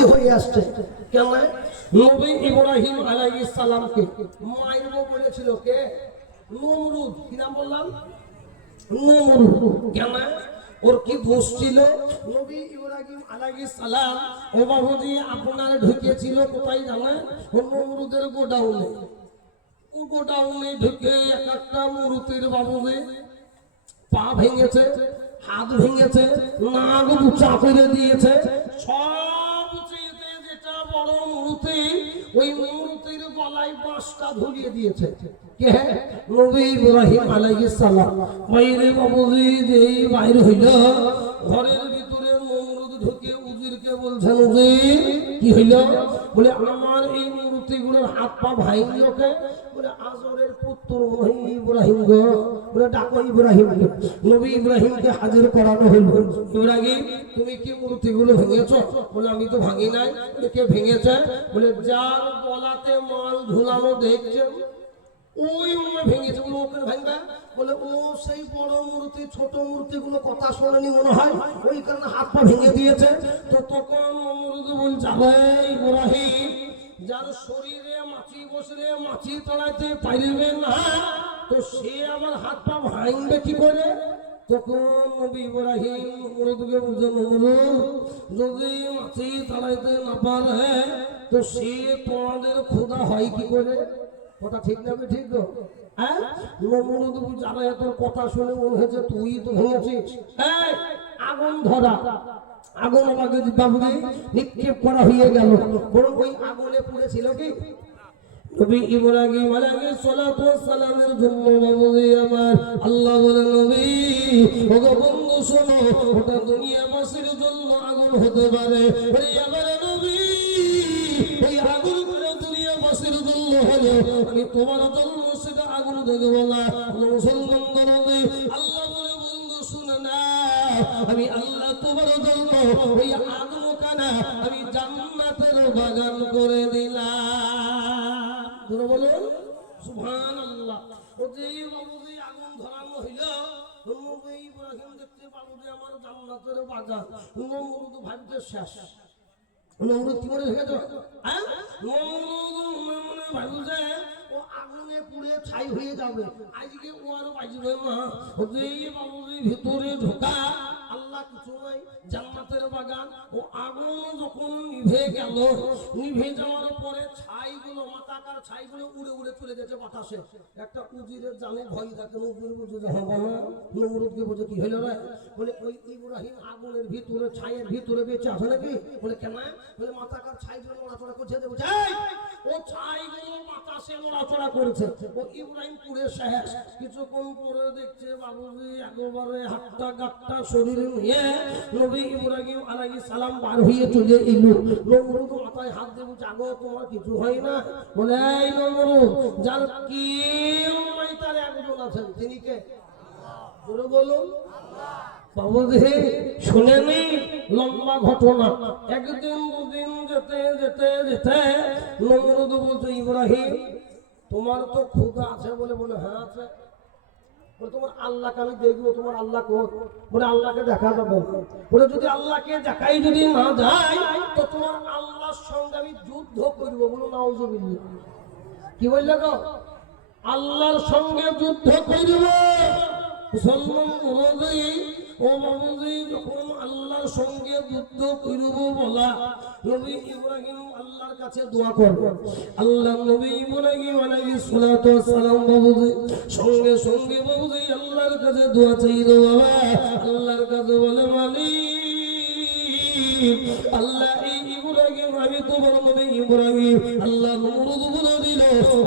বাদী হয়ে আসছে। কেন? নবী ইব্রাহিম আলাইহিস সালামকে মারব বলেছিল কে? নমরুদ। কি নাম বললাম? নমরুদ। কেন? ওর কি দোষ ছিল? নবী ইব্রাহিম আলাইহিস সালাম ও বাবুজি আপনার ঢুকেছিল কোথায় জানেন? নমরুদের গোডাউনে। ও গোডাউনে ঢুকে এক একটা মূর্তির বাবুজি পা ভেঙেছে, হাত ভেঙেছে, নাক উঁচা করে দিয়েছে। সব চেয়েতে যেটা বড় মূর্তি, ওই মূর্তির গলায় বাঁশটা ঝুলিয়ে দিয়েছে। কে? নবী ইব্রাহিম আলাইহিস সালাম। বাইরে বাবুজি যেই বাইর হইল, ঘরের ভিতরে নমরুদ ঢুকে উজিরকে বলছেন, উজির কি হইল? বলে আমার এই মূর্তিগুলোর হাত পা ভাঙল কে? বলে আজরের পুত্র ইব্রাহিম গো। বলে ডাকো ইব্রাহিমকে। নবী ইব্রাহিমকে হাজির করানো হইল। ইব্রাহিম তুমি কি মূর্তিগুলো ভেঙেছো? বলে আমি তো ভাঙি নাই। কে ভেঙেছে? বলে যার গলাতে মাল ঝুলানো দেখছেন ওই মনে ভেঙেছে। বলে ওকে ভাঙবে? বলে ও সেই বড় মূর্তি, ছোট মূর্তিগুলো কথা শোনেনি মনে হয়, ওই কারণে হাত পা ভেঙে দিয়েছে। তো তখন নমরুদ বলছে, ইব্রাহিম যার শরীরে মাছি বসলে মাছি তলাইতে পারবে না, তো সে আবার হাত পা ভাঙবে কি করে? তখন নবী ইব্রাহিম নমরুদকে বলছে, নমরুদ যদি মাছি তলাইতে না পারে তো সে তোমাদের খোদা হয় কি করে? কথা ঠিক না? ঠিক তো? হ্যাঁ, নমরুদ যারা এত কথা শুনে মনে হয়েছে তুই তো ভেঙেছিস। আগুন ধরা, আগুন আমাকে বাবুজি নিক্ষেপ করা হয়ে গেল। বরং ওই আগুনে পুড়েছিল কি? নবী ইব্রাহিম আলাইহিস সালাতু ওয়াস সালামের জন্য বাবুজি আমার আল্লাহ বলে, নবী ওগো বন্ধু শোনো, ওটা দুনিয়াবাসীর জন্য আগুন হতে পারে। আমার নবী ওই আগুন করে দুনিয়াবাসীর জন্য হলো, আমি তোমার জন্য সেটা আগুন দেখব না। মুসলমান নবী আল্লাহ বলে, বন্ধু শুনে না, আমি আল্লাহ তোমার জন্য ওই আগুন কানা আমি জান্নাতের বাগান করে দিলাম। বলুন সুবহানাল্লাহ। ও যে বাবুজি আগুন ধরানো হইল, নবী ইব্রাহিম দেখতে বাবুজি আমার জান্নাতের বাগান। নমরুদ ভাবতে শেষ। নমরুদ কি মনে রেখেছ? হ্যাঁ, নমরুদ মনে ভাবছে ও আগুনে পুড়ে ছাই হয়ে যাবে, আজকে ও আর বাঁচবে না। ও যে বাবুজি ভিতরে ঢোকা, আল্লাহ কিছু নাই, জান্নাতের বাগান। ও আগুন যখন নিভে গেল, নিভে যাওয়ার পরে ছাইগুলো, মাথাকার ছাইগুলো উড়ে উড়ে চলে গেছে বাতাসে। একটা উজিরের জানে ভয় থাকে, উজির বুঝে হবে না। নমরুদকে বুঝে কি হইল রে? বলে ওই ইব্রাহিম আগুনের ভিতরে ছাইয়ের ভিতরে বেঁচে আছে নাকি? বলে কেন? বলে মাথাকার ছাইগুলো নড়াচড়া করছে। ও ছাইগুলো বাতাসে নড়াচড়া করেছে। ও ইব্রাহিম পুড়ে শেষ। কিছুক্ষণ পরে দেখছে বাবুজি একেবারে হাট্টা গাট্টা শরীর নিয়ে নবী ইব্রাহিম আলাইহিস সালাম বার হয়ে চলে এলো। নমরুদ মাথায় হাত দিয়ে বলছে, আগো তোমার কিছু হয় না? বলে এই নমরুদ যার কেউ নাই তার একজন আছেন, তিনি কে? বলে বলুন বাবুজি শুনেনি? লম্বা ঘটনা। একদিন দুদিন যেতে যেতে যেতে নমরুদ বলছে, ইব্রাহিম তোমার তো খোদা আছে? বলে বলে হ্যাঁ আছে। বলে তোমার আল্লাহকে আমি দেখবো, তোমার আল্লাহ কোন? বলে আল্লাহকে দেখা যাবে। বলে যদি আল্লাহকে দেখাই যদি না যায় তো তোমার আল্লাহর সঙ্গে আমি যুদ্ধ করবো। বলো নাউজুবিল্লাহ। কি বললে গো? আল্লাহর সঙ্গে যুদ্ধ করব। মুসলমান অনুযায়ী ও বাবুজি যখন আল্লাহর সঙ্গে যুদ্ধ করব বলা, নবী ইব্রাহিম আল্লাহর কাছে দোয়া করবে। আল্লাহ নবী ইব্রাহিম আলাইহিস সালাতু ওয়াস সালাম বাবুজি সঙ্গে সঙ্গে বাবুজি আল্লাহর কাছে দোয়া চাইলো। বাবা আল্লাহর কাছে বলে, মালিক আল্লাহ এই ইব্রাহিম, আমি তোমার নবী ইব্রাহিম, আল্লাহ নমরুদ বলে দিল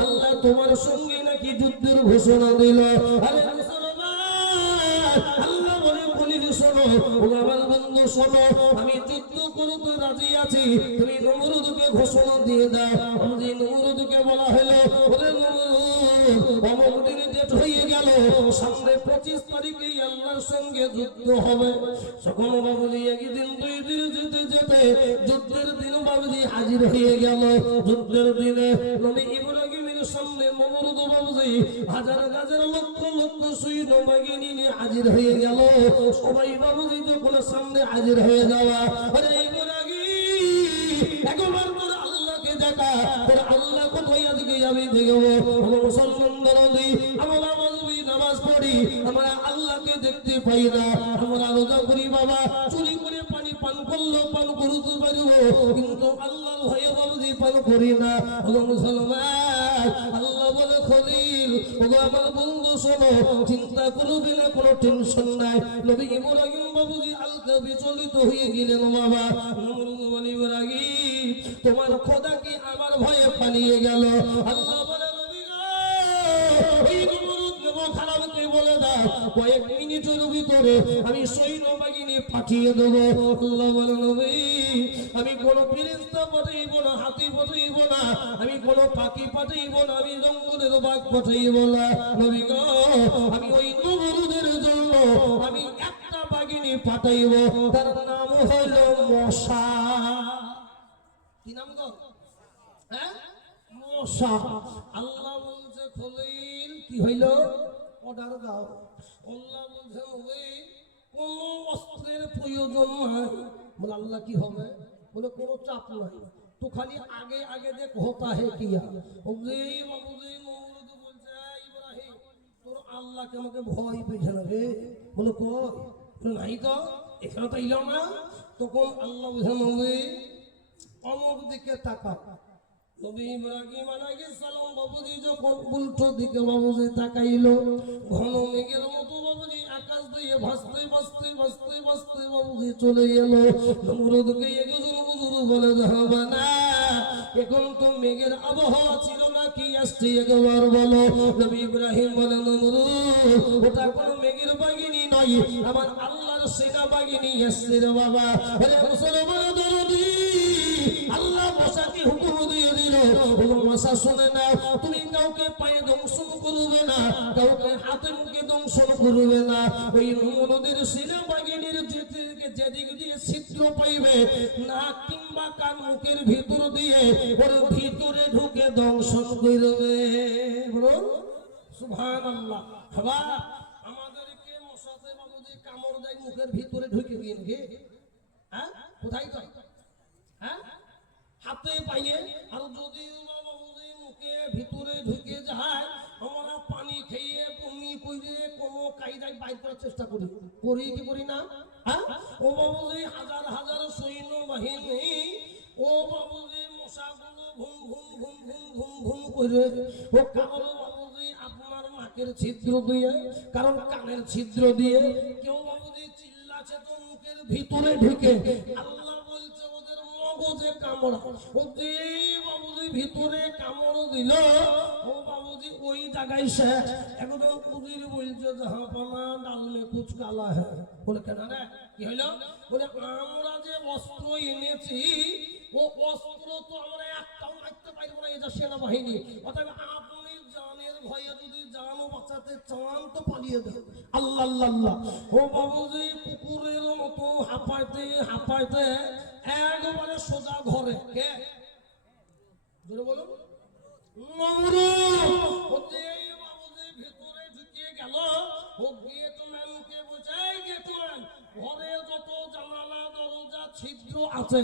আল্লাহ তোমার সঙ্গে নাকি যুদ্ধের ঘোষণা দিল। আরে আল্লাহ বলে বলিনি, শোনো আমার বন্ধু শোনো, আমি যুদ্ধ করতে রাজি আছি, তুমি নমরুদকে ঘোষণা দিয়ে দাও। আমি নমরুদকে বলা হলো, ওরে নমরুদ অমুক দিন ডেট হয়ে গেল, সামনে 25 তারিখেই আল্লাহর সঙ্গে যুদ্ধ হবে। তখন বাবুজি একদিন দুই দিন যেতে যেতে যুদ্ধের দিন বাবুজি হাজির হয়ে গেল। যুদ্ধের দিনে নবী ইব্রাহিমের সামনে নমরুদ বাবুজি হাজার হাজার লক্ষ লক্ষ সৈন্য বাহিনী নিয়ে হাজির হয়ে গেল। সবাই বাবুজি যখন সামনে হাজির হয়ে যাওয়া, আরে ইব্রাহিম আমি দেখবো মুসলমান দরদি আমরা নামাজ পড়ি আমরা আল্লাহকে দেখতে পাই না আমরা রোজা করি বাবা চুরি করে পানি পান করলো পান করতে পারবো কিন্তু আল্লাহর ভয়ে বাবুজি পান করি না মুসলমান আল্লাহ বলে খলিল ওগো আমার বন্ধু শোনো চিন্তা করবে না কোনো টেনশন নাই নবী ইব্রাহিম বাবুজি আলকা বিচলিত হয়ে গেলেন বাবা নমরুদ বলে ইব্রাহিম তোমার খোদা কি আমার ভয়ে পালিয়ে গেল আল্লাহ বলে নবী ওই নমরুদ খারাপকে বলে দাও কয়েক মিনিটের ভিতরে আমি সৈন্যবাহিনী পাঠিয়ে দেবো আল্লাহ বলে নবী আমি কোনো ফেরেশতা পাঠাইব না হাতি পাঠাইব না আমি কোনো পাখি পাঠাইব না আমি জঙ্গলের বাঘ পাঠাইব না নবী গো আমি ওই নমরুদের জন্য আমি একটা বাহিনী পাঠাইব তার নাম হলো মশা কি নাম গো হ্যাঁ মশা আল্লাহ বলছে খলিল কি হইল অর্ডার দাও আল্লাহ বলছে ওই কোন অস্ত্রের প্রয়োজন নাই বলে আল্লাহ কি হবে বলে কোনো চাপ নাই তো খালি আগে আগে দেখ হতা হে কিয়া ওই বাবুজি নমরুদ বলছে ইব্রাহিম তোর আল্লাহকে আমাকে ভয় পেয়েছে না রে বলে কই নাই তো এখানে তো ইলো না তখন আল্লাহ বলছে নবী অমুক দিকে তাকা নবী ইব্রাহিম আলাইহিস সালাম বাবুজি যখন উল্টো দিকে বাবুজি তাকাইলো ঘন মেঘের মতো বাবুজি আকাশ দিয়ে ভাসতে ভাসতে ভাসতে ভাসতে বাবুজি চলে এলো নমরুদকে একজন হুজুর বলে যাবে না এখন তো মেঘের আবহাওয়া ছিল না কি আসছে একবার বলো নবী ইব্রাহিম বলে নমরুদ ওটা কোনো মেঘের বাহিনী নয় আমার আল্লাহর সেনা বাহিনী আসছে রে বাবা আরে মুসলমান দরদি আল্লাহ মশাকে হুকুম দিয়ে দিল মশা শুনে না তুমি কাউকে পায়ে দংশন করবে না কাউকে হাতে মুখে দংশন করবে না ওই নমরুদের সেনাবাহিনীর যেদিক দিয়ে ছিদ্র পাইবে নাক কিংবা কান মুখের ভিতর দিয়ে ওর ভিতরে ঢুকে দংশন করবে বলুন সুবহানাল্লাহ বাবা আমাদেরকে মশাতে বাবুজি কামড় দেয় মুখের ভিতরে ঢুকে দিয়ে নাকি হ্যাঁ কোথায় তো হ্যাঁ হাতে পাইয়ে আর যদি বাবুজি মুখে ভিতরে ঢুকে যায় আমরা পানি খেয়ে বমি করে কোনো কায়দায় বাইর করার চেষ্টা করি করি কি করি না হ্যাঁ ও বাবুজি হাজার হাজার সৈন্য বাহিনী ও বাবুজি মশাগুলো ঘুম ঘুম ঘুম ঘুম ঘুম ঘুম করে ও কারো বাবুজি আপনার নাকের ছিদ্র দিয়ে কারণ কানের ছিদ্র দিয়ে কেউ বাবুজি চিল্লাছে তো মুখের ভিতরে ঢুকে আল্লাহ বলছে ওদের মগজে কামড় ও যেই বাবুজি ভিতরে কামড় দিল ও বাবুজি ওই জায়গায় সে একদম উজির বলছে জাহাপানা ডালমে কুচ কালা হ্যাঁ বলে কেন রে কি হইল বলে আমরা যে অস্ত্র এনেছি ও অস্ত্র তো আমরা একটাও রাখতে পারবো না এটা সেনাবাহিনী অতএব আপনি জানের ভয়ে যদি জানও বাঁচাতে চান তো পালিয়ে দেন আল্লাহ আল্লাহ ও বাবুজি কুকুরের মতো হাঁপাইতে হাঁপাইতে একবারে সোজা ঘরে কে জোরে বলুন নমরুদ ও যেই বাবুজি ভিতরে ঢুকে গেল ও গেটম্যানকে বোঝাই গেটম্যান ঘরে যত জানালা দরজা ছিদ্র আছে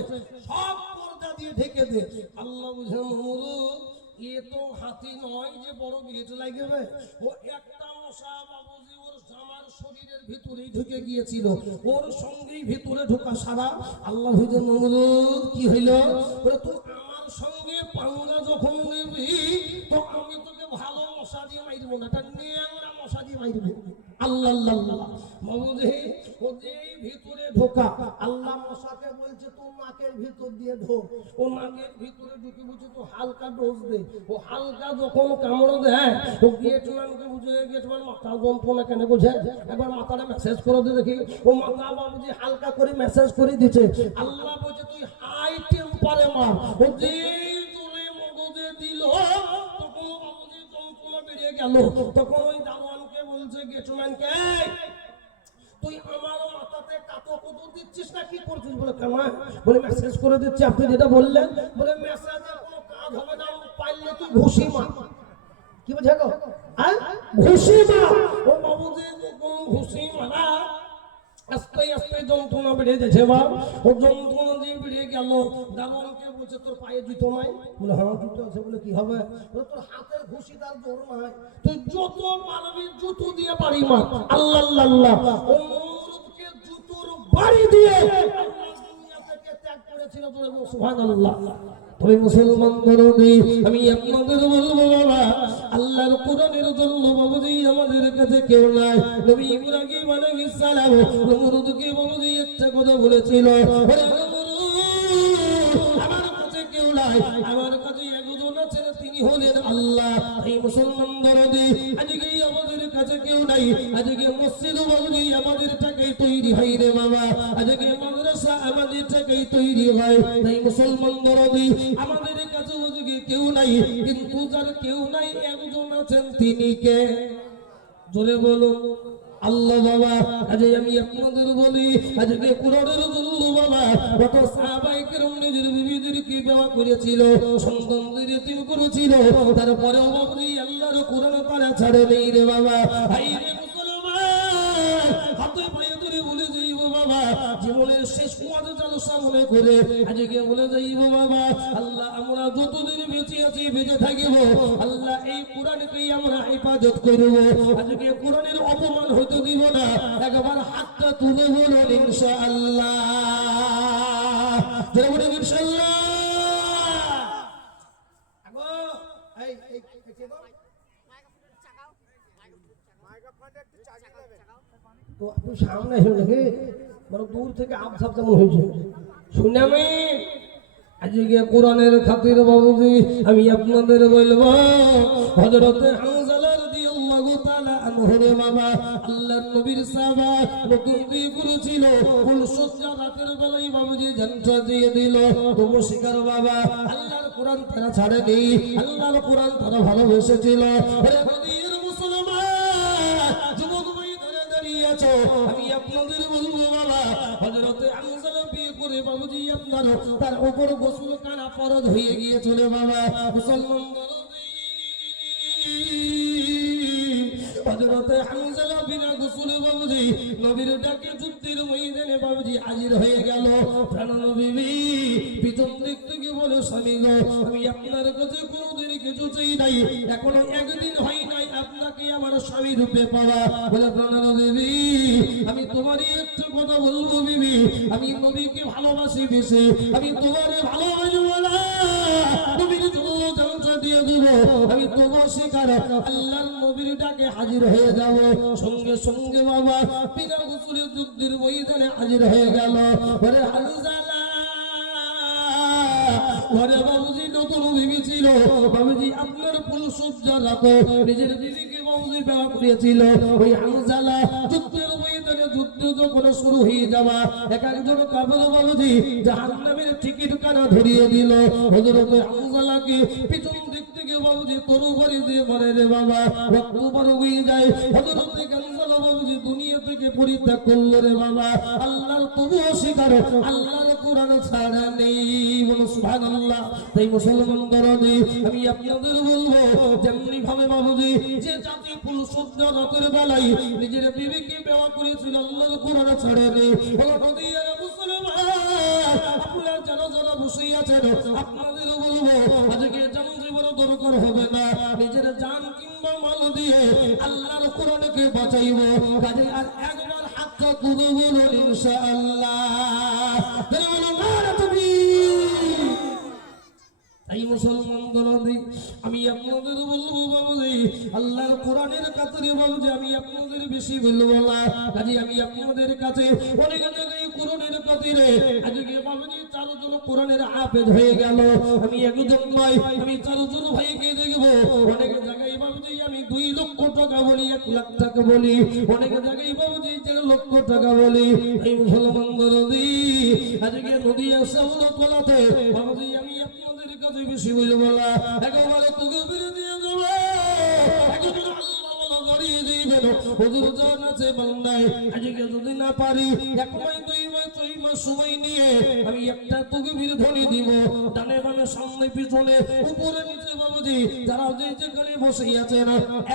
সব পর্দা দিয়ে ঢেকে দে আল্লাহ বুঝে নমরুদ এ তো হাতি নয় যে বড় গেট লাগবে ও একটা মশা বাবুজি ওর জামার শরীরের ভিতরেই ঢুকে গিয়েছিল ওর সঙ্গেই ভিতরে ঢোকা সারা আল্লাহ বুঝে নমরুদ কি হইল বলে তুই আমার সঙ্গে পাঙ্গা যখন নিবি তো আমি তোকে ভালো মশা দিয়ে মারবো না এটা নেংরা মশা দিয়ে মারবো আল্লাহ আল্লাহ বাবুজি ও যেই ভিতরে ঢোকা আল্লাহ মশাকে বলছে তো নাকের ভিতর দিয়ে ঢোক ও নাকের ভিতরে ঢুকে বুঝে তো হালকা ডোজ দে ও হালকা যখন কামড় দেয় ও গেটম্যানকে বুঝে গেটম্যান মাথা যন্ত্রণা কেন বোঝে একবার মাথাটা মেসেজ করে দিয়ে দেখি ও মাথা বাবুজি হালকা করে মেসেজ করে দিচ্ছে আল্লাহ বলছে তুই হাই টেম্পারে মার ও যেই জোরে মগজে দিল তখন বাবুজি যন্ত্রণা বেরিয়ে গেল তখন ওই দারোয়ানকে বলছে গেটম্যানকে তুই আমার মাথাতে কাটো কুতো দিচ্ছিস না কি করছিস বলে কেন বলে মেসেজ করে দিচ্ছি আপনি যেটা বললেন বলে মেসেজে কোনো কাজ হবে না পাইলে তুই ঘুষি মার কি বুঝে গো হ্যাঁ ঘুষি মার ও বাবুজি যখন ঘুষি মারা ও আস্তে আস্তে যন্ত্রণা বেড়ে যাচ্ছে বা ও যন্ত্রণা দিয়ে বেড়ে গেল। দারোয়ানকে বলছে তোর পায়ে জুতো নাই? বলে হ্যাঁ জুতো আছে। বলে কি হবে? বলে তোর হাতের ঘুষি তার জোর নাই, তুই যত পারবি জুতো দিয়ে বাড়ি মার। আল্লাহ আল্লাহ আল্লাহ। ও নমরুদকে জুতোর বাড়ি দিয়ে আল্লাহ দুনিয়া থেকে ত্যাগ করেছিল। বলে সুবহানাল্লাহ। ওই মুসলমান দরদি আমি আপনাদের বলবো বাবা, আল্লাহর কোরআনের জন্য বাবুজি আমাদের কাছে কেউ নাই। নবী ইব্রাহিম আলাইহিস সালাম নমরুদকে বাবুজি একটা কথা বলেছিল, ওরে নমরুদ আমার কাছে কেউ নাই, আমার কাছে একজন আছেন, তিনি হলেন আল্লাহ। এই মুসলমান দরদি আজকে আমাদের কাছে কেউ নাই। আজকে মসজিদ বাবুজি আমাদের টাকায় তৈরি হয় রে বাবা, আজকে মাদ্রাসা আমাদের টাকায় তৈরি হয়। এই মুসলমান দরদি আমাদের কাছে আজকে কেউ নাই, কিন্তু যার কেউ নাই একজন আছেন, তিনি কে? জোরে বলুন আল্লাহ। বাবা আজ আমি আপনাদের বলি, আজকে কোরআনের জন্য বাবা কত সাহাবায়ে কেরাম নিজের বিবিদেরকে বিবাহ করেছিল, সন্তানদের এতিম করেছিল, তারপরেও বাবুজি আল্লাহর কোরআন তারা ছাড়ে নেই রে বাবা। ভাই রে মুসলমান, হাতে পায়ে ধরে বলে যাইব বাবা, জীবনের শেষ ওয়াজ জলসা মনে করে আজকে বলে যাইব বাবা, আল্লাহ আমরা যতদিন বেঁচে আছি বেঁচে থাকিব, আল্লাহ এই কোরআনকেই আমরা হেফাজত করব। আজকে কোরআনের অপমান হতে দিব না। একবার হাতটা তুলে বলুন ইনশাআল্লাহ। যারা বলুন ইনশাআল্লাহ। আগো এই এই কে গো? তো আপনি সামনে এসে দেখে বড় দূর থেকে আবসাব যেমন হয়েছে শুনে আমি আজকে কোরআনের খাতির বাবুজি আমি আপনাদের বলবো, হযরতে হামজা রাদিয়াল্লাহু তাআলা আনহু রে বাবা, আল্লাহর নবীর সাহাবা নতুন বিয়ে করেছিল, ফুল সজ্জা রাতের বেলায় বাবুজি জানটা দিয়ে দিল। তবু শিকার বাবা আল্লাহর কোরআন তারা ছাড়েনি, আল্লাহর কোরআন তারা ভালোবেসেছিল। আরে নদীর মুসলমান যুবক ভাই ধরে দাঁড়িয়ে আছো, আমি আপনাদের বলবো বাবা, হযরতে হামজা বিয়ে করে বাবুজি আপনার তার উপর গোসল করা ফরজ হয়ে গিয়েছিল বাবা। মুসলমান হযরতে হামজা বিনা গোসলে বাবুজি নবীর ডাকে যুদ্ধের ময়দানে বাবুজি হাজির হয়ে গেল। প্রাণনবী পিছন দিক থেকে বলে, স্বামী গো আমি আপনার কাছে কোনোদিন কিছু চাই নাই, এখনো একদিন হয় নাই আপনাকে আমার স্বামী রূপে পাওয়া। বলে প্রাণনবী আমি তোমারই একটা কথা বলবো বিবি, আমি নবীকে ভালোবাসি বেশি, আমি তোমারে ভালোবাসবো না, নবীর জন্য জানটা দিয়ে দেব, আমি তোমার শিকার। আল্লাহর নবীর ডাকে হাজির হয়ে যাব। সঙ্গে সঙ্গে বাবা বিনা গোসলে যুদ্ধের ময়দানে হাজির হয়ে গেল। ওরে হামজালা ঘরে বাবুজি নতুন বিবি ছিল, বাবুজি আপনার ফুল সজ্জা রাখো, নিজের বিবিকে বাবুজি বিবাহ করেছিল। ওই হামজালা যুদ্ধের ময়দানে যুদ্ধ যখন শুরু হয়ে যাওয়া, এক একজন কাফের বাবুজি জাহান্নামের টিকিট কানা ধরিয়ে দিল। হযরত হামজালাকে পিছন দিক থেকে বাবুজি তরবারি দিয়ে মারে রে বাবা, রক্ত বড় হয়ে যায়। হযরত হামজালা বাবুজি দুনিয়া থেকে পরিত্যাগ করল রে বাবা, আল্লাহর তবুও শিকার, আল্লাহর কোরআন ছাড়া নেই। বলো সুবহানাল্লাহ। তাই মুসলমান দরদি আমি আপনাদের বলবো, যেমনি ভাবে বাবুজি যে জাতি ফুল সজ্জা রাতের বেলায় নিজের বিবিকে বিবাহ করেছিল, আল্লাহর কোরআন ছাড়া নেই। বলো নদিয়ার মুসলমান আপনারা যারা যারা বসে আছেন আপনাদের বলবো, আজকে জান জীবন দরকার হবে না, নিজের জান কিংবা মাল দিয়ে আল্লাহর কোরআনকে বাঁচাইবো। কাজে আর একবার হাতটা তুলে বলুন ইনশাআল্লাহ। তাই মুসলমান দরদি আমি আপনাদের বলবো বাবুজি, আল্লাহর কোরআনের কাছে বাবুজি আমি আপনাদের বেশি বলবো না। কাজে আমি আপনাদের কাছে অনেক জায়গায় কোরআনের কাছে আজকে বাবুজি চারজন কোরআনের হাফেজ হয়ে গেল। আমি একজন নয়, আমি চারজন ভাইকে দেখবো। অনেক জায়গায় বাবুজি আমি 2 লক্ষ টাকা বলি, 1 লাখ টাকা বলি, অনেক জায়গায় বাবুজি 4 লক্ষ টাকা বলি। এই মুসলমান দরদি আজকে নদী আসা হলো তোলাতে বাবুজি আমি আপনাদের কাছে বেশি বলবো না। একেবারে তোকে ফিরে দিয়ে যাবো, একেবারে আল্লাহ বলা বাড়িয়ে দিবেন। হুজুর জান আছে বান্দায় আজকে যদি না পারি 1 মাস 2 মাস 3 মাস সময় নিয়ে আমি একটা তোকে ফিরে ধরে দিব, ডানে বামে বামে সামনে পিছনে উপরে নিচে বাবুজি যারা যে যেখানে বসে আছেন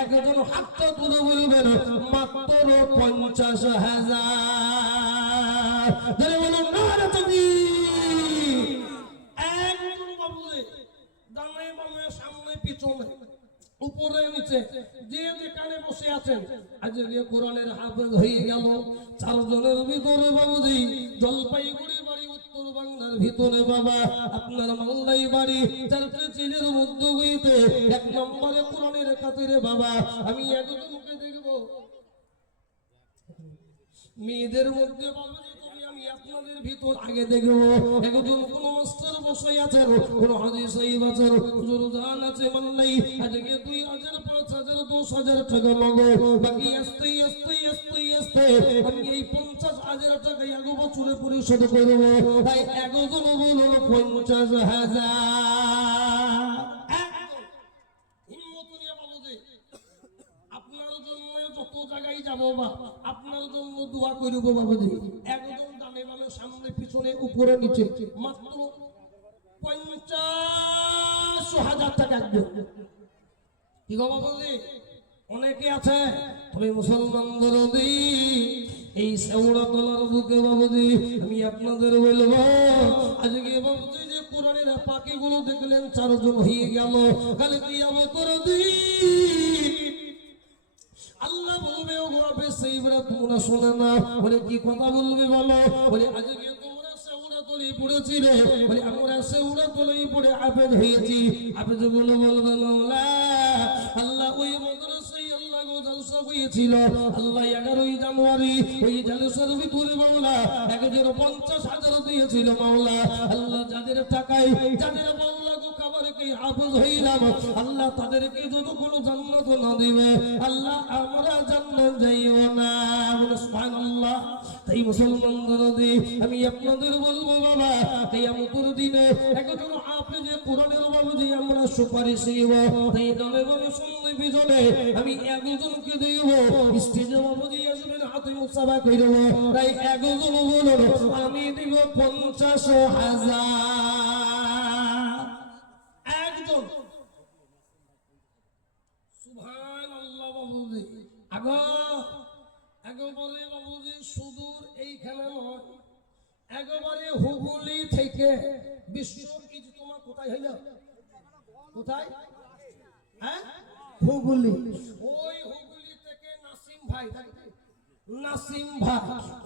একজন হাতটা তুলে বলবেন মাত্র 50,000। যারা বলুন নারে তাকবীর। একজন বাবুজি ডানে বামে সামনে পিছনে উপরে নিচে যে যেখানে বসে আছেন আজকে কোরআনের হাফেজ হয়ে গেল চারজনের ভিতরে বাবুজি জলপাইগুড়ি বাড়ি উত্তর বাংলার ভিতরে বাবা আপনার মালদাই বাড়ি চারটে চিলের মধ্যে হইতে 1 নম্বরে কোরআনের খাতিরে বাবা আমি একজনকে দেখব মেয়েদের মধ্যে বাবুজি আমি আপনাদের ভিতর আগে দেখবো একজন কোন মাস্টার বসে আছেন কোন হাজি সাহেব আছেন হুজুর জান আছে মাল্লাই আজকে 2,000 5,000 10,000 টাকা মাগো বাকি আস্তে আস্তে আস্তে আস্তে আমি এই 50,000 টাকা এক বছরে পরিশোধ করব তাই একজন বলুন 50,000। হিম্মত নিয়ে বাবুজি আপনার জন্য যত জায়গায় যাব বা আপনার জন্য দোয়া করব বাবুজি একদম ডানে বামে সামনে পিছনে উপরে নিচে মাত্র 50,000 টাকা একদম কি গো বাবুজি অনেকে আছে তবে মুসলমানদের এই সেওড়া তলার বুকে বাবুজি আমি আপনাদের বলবো আজকে বাবুজি যে কোরআনের পাখিগুলো দেখলেন 4 জন হয়ে গেল কালে কিয়ামতের দিন আল্লাহ বলবে ও গোরাবে সেইবরা তোমরা শোনা না বলে কি কথা বলবে বলো বলে আজকে তোমরা সেউড়া তলেই পড়েছিলে বলে আমরা সেউড়া তলেই পড়ে আবেদ হয়েছি আবেদ বলে বলবে মাওলা আল্লাহ ওই মাদ্রাসায় আল্লাহ গো জলসা হয়েছিল আল্লাহ 11ই জানুয়ারি ওই জলসার ভিতরে মাওলা 1,50,000 দিয়েছিল মাওলা আল্লাহ যাদের টাকায় যাদের মাওলা গো খাবারকে হাফেজ হইলাম আল্লাহ তাদেরকে যদি কোনো জান্নাত না দিবে আল্লাহ আমরা জান্নাত যাইও না বলে সুবহানাল্লাহ। তাই মুসলমানদের আমি আপনাদের বলবো বাবা কিয়ামতের দিনে একজন হাফেজ কোরআনের বাবুজি আমরা সুপারিশ দিব তাই ডানে বামে সামনে পিছনে আমি একজনকে দেব স্টেজে বাবুজি আসবেন হাতে মুসাফা করব তাই একজন বলুন আমি দিব 50,000 একজন সুবহানাল্লাহ বাবুজি আগো একেবারে বাবুজি সুদূর এইখানে নয় একেবারে হুগলি থেকে বিশ্ব ইজতেমা কোথায় হইল কোথায় হ্যাঁ হুগলি ওই হুগলি থেকে নাসিম ভাই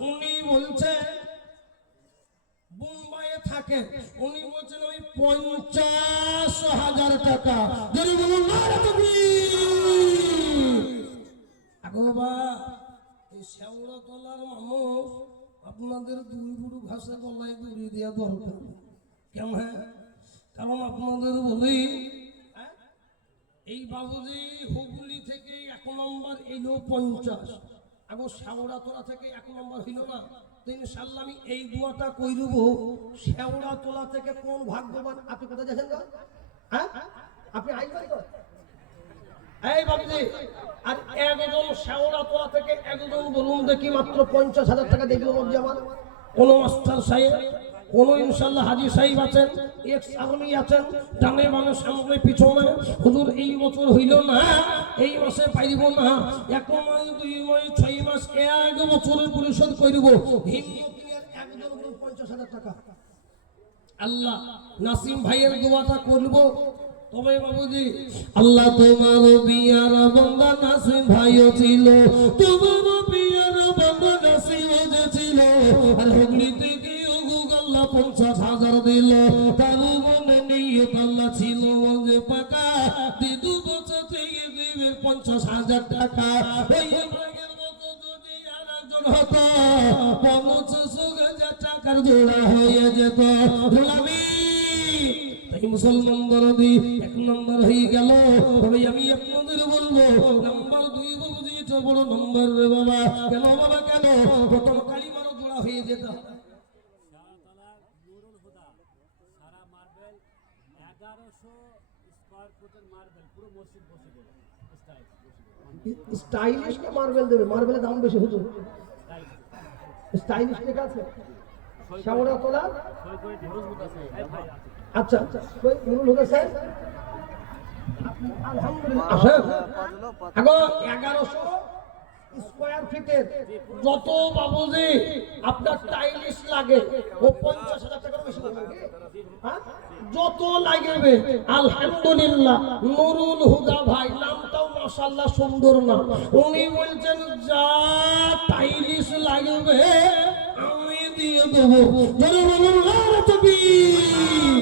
উনি বলছেন বোম্বাইয়ে থাকেন উনি বলছেন ওই 50,000 টাকা যদি বলুন নারে তাকবীর। আগোবা এই শেওড়া তলার মানুষ আপনাদের 2 বুড়ো ঘাসে গলায় দড়ি দেওয়া দরকার কেন হ্যাঁ কারণ আপনাদের বলি এই বাবুজি হুগলি থেকে 1 নম্বর এলো 50 আগো শেওড়া তোলা থেকে 1 নম্বর হইল না তো ইনশাআল্লাহ আমি এই দোয়াটা কইরব শেওড়া তোলা থেকে কোন ভাগ্যবান আপনি কোথায় যাচ্ছেন গো হ্যাঁ আপনি আইবেন তো এই বাবুজি আর একজন শেওড়া তোলা থেকে একজন বলুন দেখি মাত্র 50,000 টাকা দেবে বাবুজি আমার কোন মাস্টার সাহেব কোন ইনশাআল্লাহ হাজী সাহেব আছেন এক্স আর্মি আছেন ডানে বামে সামনে পিছনে হুজুর এই বছর হইল না এই মাসে পাইব না 1 মাস 2 মাস 6 মাস 1 বছরে পরিশোধ করিব হিম্মত নিয়ে একজন বলুন 50,000 টাকা আল্লাহ নাসিম ভাইয়ের দোয়াটা করব তবে বাবুজি আল্লাহ তোমার বিয়ার বান্দা নাসিম ভাইও ছিল তোমার বিয়ার বান্দা নাসিম ছিল আর হুগলি থেকে আল্লাহ 50,000 দিল তালু মনে নিয়ে আল্লাহ ছিল যে পাকা দিদু বছর থেকে দিবে 50,000 টাকা ওই ভাগের মতো যদি আরেকজন হতো 50,000 টাকার জোড়া হয়ে যেত গোলামি। তাই মুসলমানদের 1 নম্বর হয়ে গেল তবে আমি আপনাদের বলবো নাম্বার 2 বাবুজি তো বড় নম্বর রে বাবা কেন বাবা কেন প্রথম কালিমার জোড়া হয়ে যেত স্টাইলিশ কে মার্বেল দেবে মার্বেলের দাম বেশি হুজুর স্টাইলিশ কে আছে শেওড়া তোলা আচ্ছা আচ্ছা কই নুরুল হুদা স্যার আলহামদুলিল্লাহ আসেন আগো 1100 স্কয়ার ফিটের যত বাবুজি আপনার টাইলস লাগে ও 50,000 টাকার বেশি লাগবে হ্যাঁ যত লাগবে আলহামদুলিল্লাহ নুরুল হুদা ভাই নামটাও মাশাআল্লাহ সুন্দর নাম উনি বলছেন যা টাইলস লাগবে আমি দিয়ে দেব জোরে বলুন আল্লাহু তাকবীর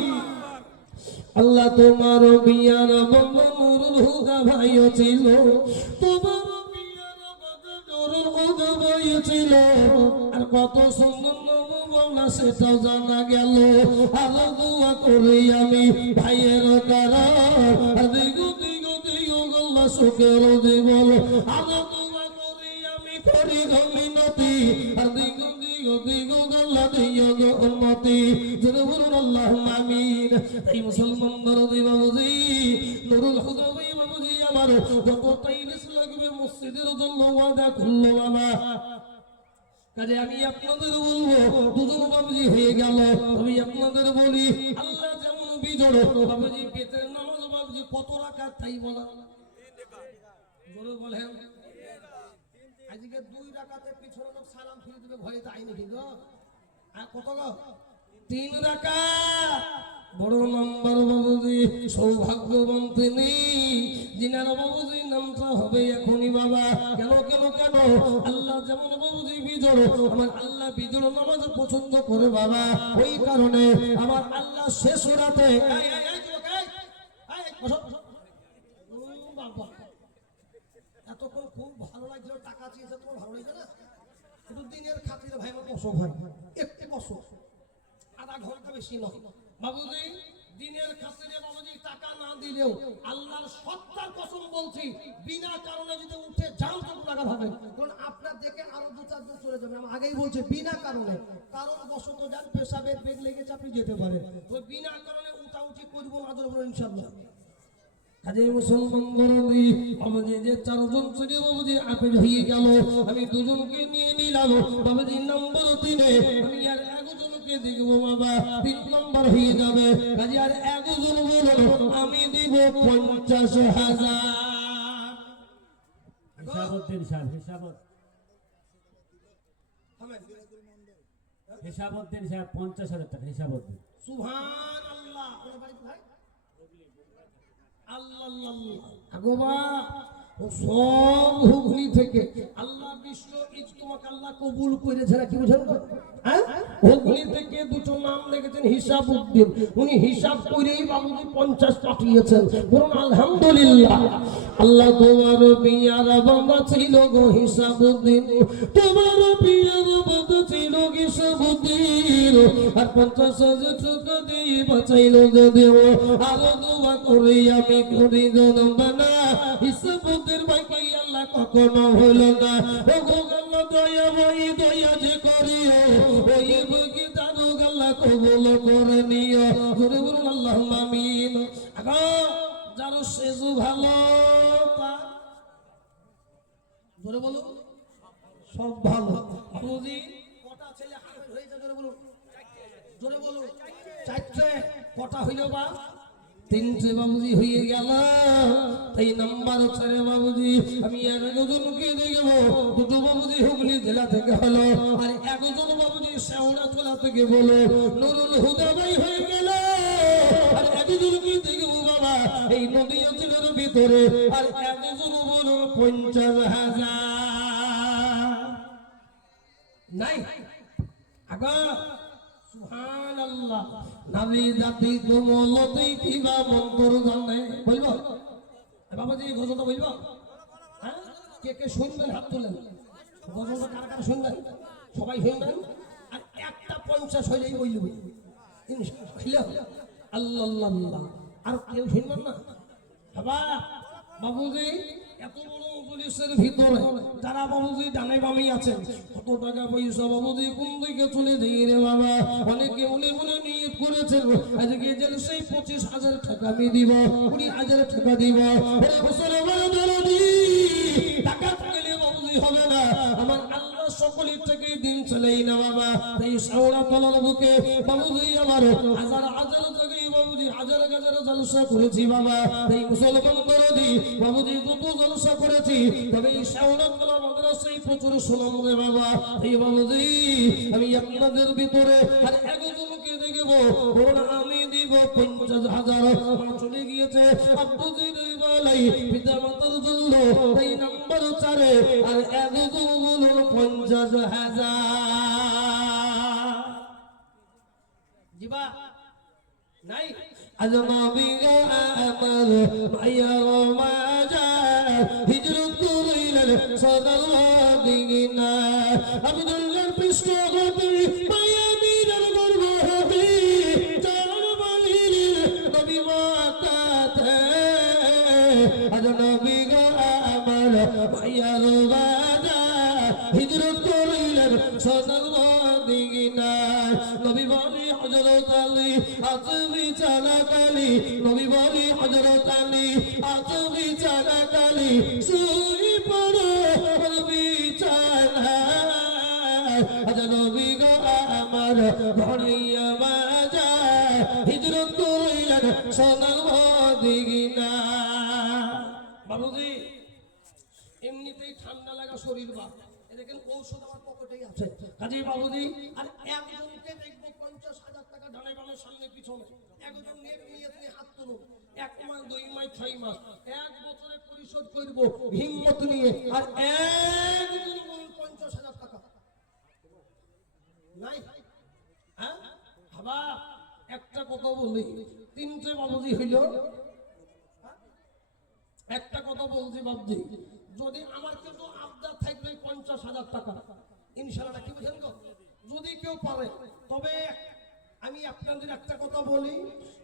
আল্লাহ তোমার বিয়ার বন্ধু নুরুল হুদা ভাইও ছিল তোমার ছিল আর কত সুন্দর নবনা সেটাও জানা গেল আলো দোয়া করি আমি ভাইয়ের কারণ দিগ দিগ দিগ গল্লা সুখের জীবন আলো দোয়া করি আমি করি গমিনতি আর দিগ দিগ দিগ গল্লা দিগ উন্নতি জোরে বলুন আল্লাহুম্মা আমিন এই মুসলমান দরদি বাবুজি নুরুল হুদা ভাই বাবুজি আমার যত টাইলস লাগবে মসজিদের জন্য ওয়াদা করলো বাবা কাজে আমি আপনাদের বলবো দুজন বাবুজি হয়ে গেল আমি আপনাদের বলি আল্লাহ যেমন বিজড় বাবুজি পেটের নামাজ বাবুজি কত রাকাত তাই বলা বড় বলেন আজকে 2 রাকাতে পিছনে লোক সালাম ফিরে দিবে ভয়ে তাই নাকি গো আর কত গো 3 রাকাত বড় নম্বর বাবুজি সৌভাগ্যবান তিনি জিনার বাবুজি নামটা হবে এখনই বাবা কেন কেন কেন আল্লাহ যেমন বাবুজি বিজড় আমার আল্লাহ বিজড় নামাজ পছন্দ করে বাবা ওই কারণে আমার আল্লাহ শেষ রাতে বাবা এতক্ষণ খুব ভালো লাগছিল টাকা চেয়েছে তোমার ভালো লাগছে না একটু দিনের খাতিরে ভাই আমার বসো ভাই একটু বসো আধা ঘন্টা বেশি নয় বাবুজি দিনের খাতিরে বাবুজি টাকা না দিলেও আল্লাহর সত্তার কসম বলছি বিনা কারণে যদি উঠে যাও তো গুনাহগার হবে কারণ আপনার দেখে আরো 2-4 জন চলে যাবে আমি আগেই বলছি বিনা কারণে কারণ বশত যান পেশাবের বেগ লেগেছে আপনি যেতে পারেন ওই বিনা কারণে উঠাউঠি করব না আদর করব ইনশাআল্লাহ কাজে মুসলমান বরদি বাবুজি যে 4 জন ছেলে বাবুজি আপেল হয়ে গেল আমি দুজনকে নিয়ে নিলাম বাবুজি নম্বর 3 আমি আর একজনকে দেখব বাবা 3 নম্বর হয়ে যাবে কাজে আর একজন বলল আমি দিব 50,000 হিসাবউদ্দিন সাহেব হিসাবউদ্দিন সাহেব 50,000 টাকা হিসাবউদ্দিন সুবহানাল্লাহ ওর বাড়ি কোথায় আল্লাহ আগোবা ও সব হুগলি থেকে আল্লাহ বিশ্ব ইজতিমা আল্লাহ কবুল করেছে না কি বুঝেন হ্যাঁ হুগলি থেকে দুটো নাম লিখেছেন হিসাবউদ্দিন উনি হিসাব করেই বাবুজি 50 পাঠিয়েছেন বলুন আলহামদুলিল্লাহ আল্লাহ তোমার বিয়ার বাবা ছিল গো হিসাবউদ্দিন তোমার বিয়ার বাবা ছিল হিসাবউদ্দিন আর 50,000 টাকা দিয়ে বাঁচাইলো দেব আরো দোয়া করি আমি করি জনবানা হিসাবউদ্দিন ভাইকে আল্লাহ কখনো হলো না ও গো আল্লাহ দয়া ভাই দয়া যে করিও ওই বুকে দাদু আল্লাহ কবুল করে নিও জোরে বলুন আল্লাহুম্মা আমিন আগো যার সেজু ভালো তা জোরে বলুন সব ভালো বাবুজি কটা ছেলে হাফেজ হয়েছে জোরে বলুন 4টে কটা হইল বা 3টে বাবুজি হয়ে গেল তাই নাম্বার 4 বাবুজি আমি একজনকে দেখব দুটো বাবুজি হুগলি জেলা থেকে হলো আর একজন বাবুজি শেওড়াতলা থেকে বলে নুরুল হুদা ভাই হয়ে গেল আর একজনকে দেখব বাবা এই নদিয়া জেলার ভিতরে আর একজন বলো 50,000 নাই আগা সুবহানাল্লাহ নবী জাতি কোমলতেই কিবা মন্তর জানে বলবো বাবাজি ঘোষণা বলবো হ্যাঁ কে কে শুনবেন হাত তোলেন ঘোষণা কারা কারা শুনবেন সবাই শুনবেন আর একটা 50 হইলেই বলব ইনশাআল্লাহ আল্লাহ আল্লাহ আর কেউ শুনবেন না বাবা বাবুজি এত বড় পুলিশের ভিতরে যারা বাবুজি ডানে বামে আছেন কত টাকা পয়সা বাবুজি কোন দিকে চলে যাই রে বাবা অনেকে মনে মনে নিয়ত করেছেন আজকে যেন সেই 25,000 টাকা আমি দিব 20,000 টাকা দিব আরে মুসলমান দরদি টাকা থাকলে বাবুজি হবে না আমার আল্লাহ সকলের থেকে দিন চলেই না বাবা তাই শেওড়াতলার বুকে বাবুজি আমার হাজার হাজার টাকা হাজার হাজার জলসা করেছি বাবা, এই মুসলমান দরদি বাবুজি কত জলসা করেছি, তবে এই শাওলাতলা মাদ্রাসায় প্রচুর সুনাম রে বাবা। এই বাবুজি আমি আপনাদের ভিতরে আর একজনকে দেখব, বলুন আমি দিব 50,000। চলে গিয়েছে আব্দুজির বেলায় পিতা মাতার জন্য এই নাম্বার 4-এ, আর একজন বলুন 50,000। জিবা নাই আজনবী গো আমার মায়ার মাজা হিজরত করিলেন সদর মদিনা, আব্দুল্লাহর পৃষ্ঠ হতে মায়ামিনের গর্ভ হতে চার বলিলেন নবী মাতাতে। আজনবী গো আমার মায়ার মাজা হিজরত করিলেন সদর মদিনা, নবী বলি হযরত আলী আজমি চালাকালি, নবী বলি হযরত আলী আজমি চালাকালি, শুই পড়ো বিছানায়। আজ নবী গো আমার ভরিয়া মাজা হিজরত করিলেন সোনার মদিনা। বাবুজি এমনিতেই ঠান্ডা লাগা শরীর বা দেখেন ঔষধ আমার পকেটেই আছে, কাজী বাবুজি আর একজনকে দেখবো 50,000 টাকা ডানে বামে সামনে পিছনে, একজন নেট নিয়ে তুমি হাত তুলো, 1 মাস 2 মাস 6 মাস 1 বছরে পরিশোধ করব হিম্মত নিয়ে, আর একজন বলুন 50,000 টাকা নাই। হ্যাঁ বাবা একটা কথা বলি, 3টে বাবুজি হইল, একটা কথা বলছি বাবজি, যদি আমার কিন্তু আবদার থাকবে 50,000 টাকা ইনশাআল্লাহ, কি বুঝেন তো, যদি কেউ পারে, তবে আমি আপনাদের একটা কথা বলি,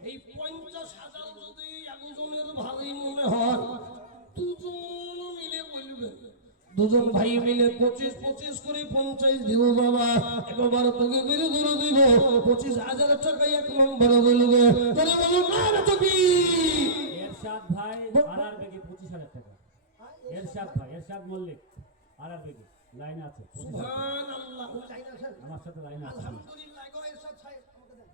এই 50,000 যদি একজনের ভালোই মনে হয়, দুজন মিলে বলবেন, দুজন ভাই মিলে 25 করে 50 দিব বাবা, একবার তোকে বেরো ধরে দিব 25,000 টাকা এক নম্বর বলবে, তাহলে বলুন না তুমি এরশাদ ভাই আরআর বেগে 25,000 টাকা। এরশাদ ভাই, এরশাদ মল্লিক আরআর বেগে লাইন আছে। সুবহানাল্লাহ, লাইন আছে আমার সাথে লাইন আছে। আলহামদুলিল্লাহ গো এরশাদ সাহেব আমাকে দেন,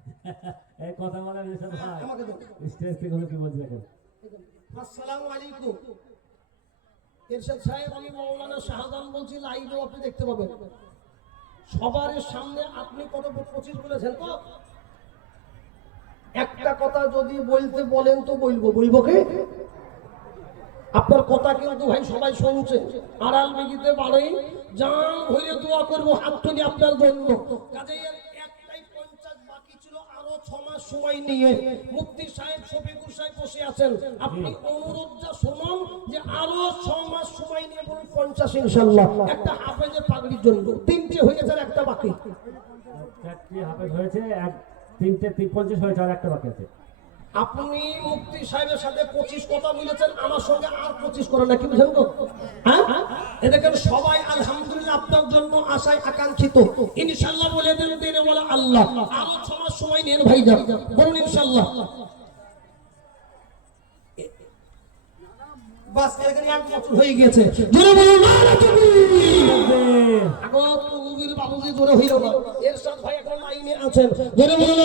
এই কথা বলেন এরশাদ ভাই, আমাকে দেন। স্টেজ থেকে হলো কি বলছি দেখেন। আসসালামু আলাইকুম এরশাদ সাহেব, আমি মাওলানা শাহজাহান বলছি, লাইভে আপনি দেখতে পাবেন। সবার সামনে আপনি কত 25 বলেছেন তো, একটা কথা যদি বলতে বলেন তো বলবো কি? আপনার কথা কিন্তু ভাই সবাই শুনছে, আড়াল মেঘিতে বাড়ি জান হয়ে দোয়া করবো হাত তুলি আপনার জন্য। কাজেই একটাই 50 বাকি ছিল, আরো 6 মাস সময় নিয়ে মুফতি সাহেব শফিকুর সাহেব বসে আছেন, আপনি অনুরোধটা শুনুন যে আরো 6 মাস সময় নিয়ে বলুন 50 ইনশাআল্লাহ, একটা হাফেজের পাগড়ির জন্য। 3টে হয়ে গেছে আর একটা বাকি। 4টি হাফেজ হয়েছে, 3টে 50 হয়েছে, আর একটা বাকি আছে। আপনি মুফতি সাহেবের সাথে 25 কথা বলেছেন, আমার সঙ্গে আর 25 করেন না, কি বুঝেন তো? হ্যাঁ এ দেখেন সবাই আলহামদুলিল্লাহ আপনার জন্য আশায় আকাঙ্ক্ষিত, ইনশাআল্লাহ বলে দেন দিনে বলে আল্লাহ, আরো 6 মাস সময় নেন ভাই যান, বলুন ইনশাআল্লাহ। বাস এখানে 1 বছর হয়ে গেছে, জোরে বলুন না তুমি আগো তকবীর বাবুজি জোরে হইল না, এরশাদ ভাই এখন লাইনে আছেন, জোরে বলুন।